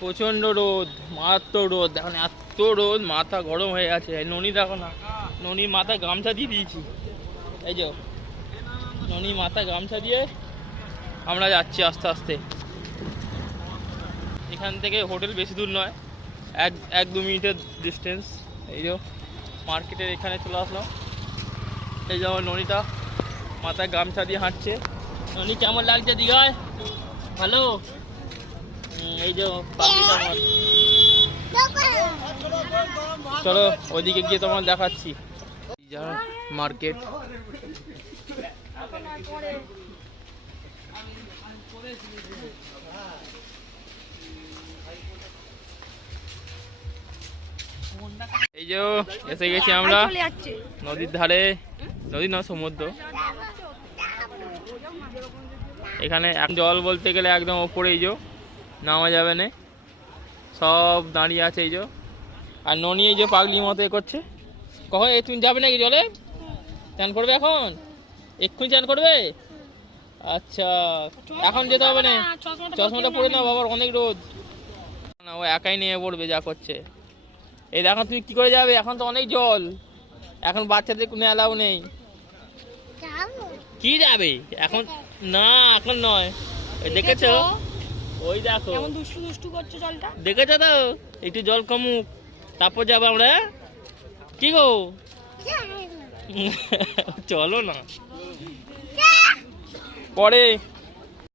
প্রচন্ড রোদ, মারাত্মক রোদ। এখন এত রোদ, মাথা গরম হয়ে গেছে। ননি দেখো না, ননির মাথায় গামছা দিয়ে দিয়েছি। এই যে ননির মাথায় গামছা দিয়ে আমরা যাচ্ছি আস্তে আস্তে। এখান থেকে হোটেল বেশি দূর নয়, এক দু মিনিটের ডিস্টেন্স। এই যে মার্কেটের এখানে চলে আসলাম। এই যে আমার ননিটা মাথায় গামছা দিয়ে হাঁটছে। ননি কেমন লাগছে দীঘায়? ভালো। এই যে পাখিটা আমার, চলো ওইদিকে গিয়ে তোমার দেখাচ্ছি মার্কেট। এই যে এসে গেছি আমরা নদীর ধারে। নদী না, সমুদ্র। এখানে জল বলতে গেলে একদম ওপরে, এই যে নামা যাবে না, সব দাঁড়িয়ে আছে। এই যে আর ননি এই যে পাগলি মতো এ করছে। কখন তুমি যাবে নাকি জলে? চান করবে এখন? এক্ষুনি চান করবে? আচ্ছা, এখন যেতে হবে না, চশমাটা পরে নাও, বাবার অনেক রোদ। না, ও একাই নিয়ে পড়বে যা করছে। এই দেখো তুমি কি করে যাবে? এখন তো অনেক জল, এখন বাচ্চাদের কোনো অ্যালাউ নেই। কি যাবে এখন? না এখন নয়। দেখেছো? ওই দেখো দুষ্টু দুষ্টু করছে জলটা, দেখেছো তো? একটু জল কমুক, তারপর যাবো আমরা। কি গো, চলো না পরে।